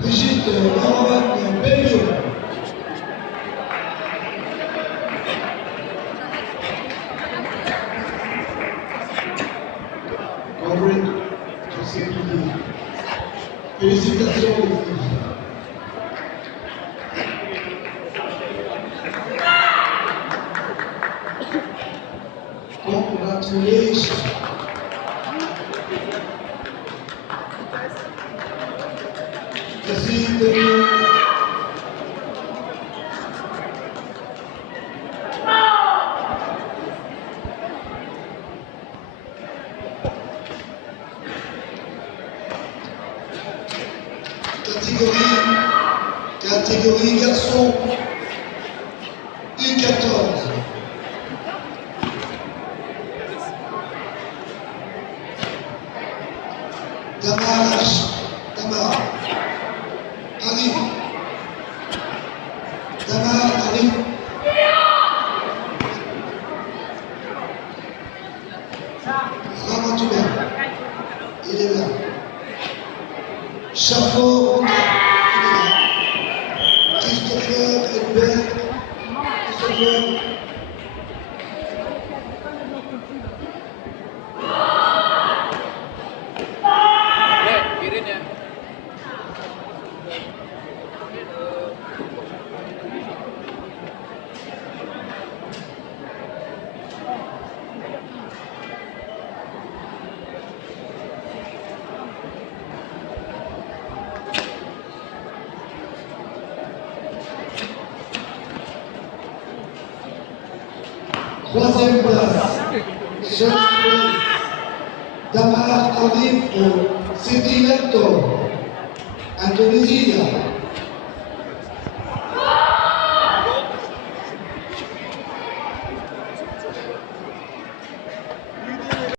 Brigitte Laurent Belliot. André, je sais plus. Félicitations les filles. Congratulations. Merci de catégorie garçon U14. Tamar arrive. Tamar arrive. Ramatoubert, il est là. Chapeau, il est là. Christopher Edbert, Christopher. Troisième place, Search Damar arrive au Sentimento, Indonésie.